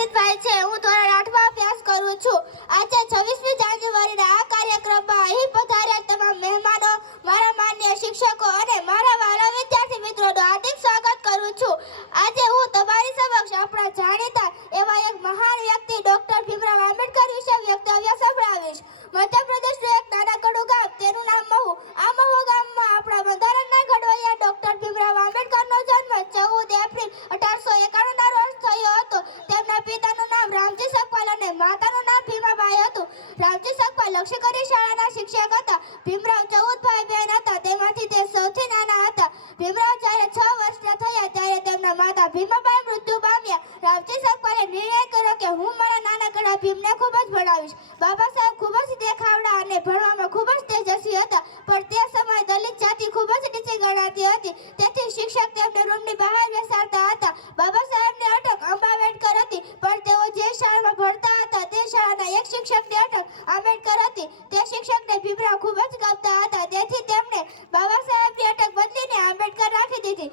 અમિતભાઈ છે. હું ધોરણ 8માં અભ્યાસ કરું છું. આજે 26મી જાન્યુઆરીના આ કાર્યક્રમમાં અહીં પધારેલ તમામ મહેમાનો, મારા માન્ય શિક્ષકો અને મારા વાલા વિદ્યાર્થી મિત્રોનું હાર્દિક સ્વાગત કરું છું. આજે હું તમારી સમક્ષ આપણા જાણીતા એવા એક મહાન વ્યક્તિ ડોક્ટર ભીમરાવ આંબેડકર વિશે વક્તવ્ય સંભળાવીશ. મધ્યપ્રદેશનું એક નાનકડું ગામ, તેનું નામ મહુ. આ મહુ ગામમાં આપણા બંધારણના ઘડવૈયા ડોક્ટર ભીમરાવ આંબેડકરનો જન્મ 14 એપ્રિલ 1891ના રોજ થયો હતો. તેમના પિતાનું નામ રામજી સકપાલ અને માતાનું નામ ભીમાબાઈ હતું. રામજી સકપાલ લક્ષ્યકરી શાળાના શિક્ષક હતા. ભીમરાવ 14 ભાઈ-બહેન હતા, તેમાંથી તે સૌથી નાના હતા. ભીમરાવ જ્યારે 6 વર્ષના થયા ત્યારે તેમના માતા ભીમાબાઈ મૃત્યુ પામ્યા. રામજી સકપાલે નિર્ણય કર્યો કે હું મારા નાનકડા ભીમને ખૂબ જ ભણાવીશ. બાબા સાહેબ ખૂબ જ દેખાવડા અને ભણવામાં ખૂબ જ તેજસ્વી હતા, પણ તે સમયે દલિત જાતિ ખૂબ જ નીચી ગણાતી હતી. તેથી શિક્ષક તેમને રૂમની બહાર બેસાડતા હતા. બાબા સાહેબની અટક આંબેડકર હતી, પણ તેઓ જે શાળામાં ભણતા હતા તે શાળાના એક શિક્ષકની અટક આંબેડકર હતી. તે શિક્ષકને ભીમરાવ ખૂબ જ ગમતા હતા, તેથી તેમણે બાબા સાહેબની અટક બદલીને આંબેડકર રાખી દીધી.